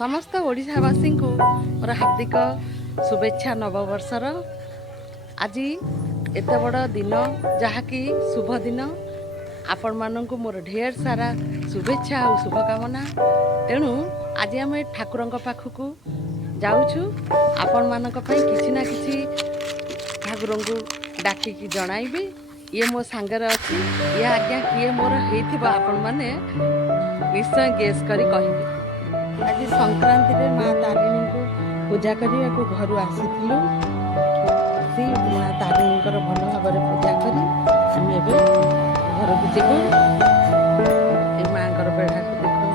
समस्त ओडिशावासी को मोर हार्दिक शुभेच्छा नववर्षर। आज एत बड़ दिन जहाँकि शुभ दिन आपण मानक मोर ढेर सारा शुभेच्छा और शुभकामना। तेणु आज आम ठाकुर पाखक जाऊँ आपण मानक किसी ना किसी ठाकुर को डाकिकी जनइबी ये मो सांगरे अच्छी ये आज्ञा किए मोर हो आपण मैंने निश्चय गेस करी कहिबे। आज संक्रांति रे माँ तारिणी को पूजा करने को घर आसीलु। सी माँ तारिणी भल भाव पूजा करी आम घर को जीव। ये माँ बेढ़ा को देखते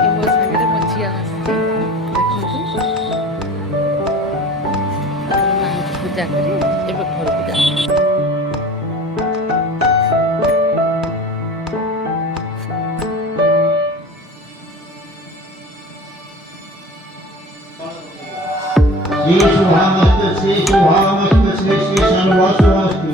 ये मो सागर मो झिया पूजा करी घर को जा। श्री शुभामस्तु श्री शुभामस्तु श्री श्री शनिवासुमस्तु।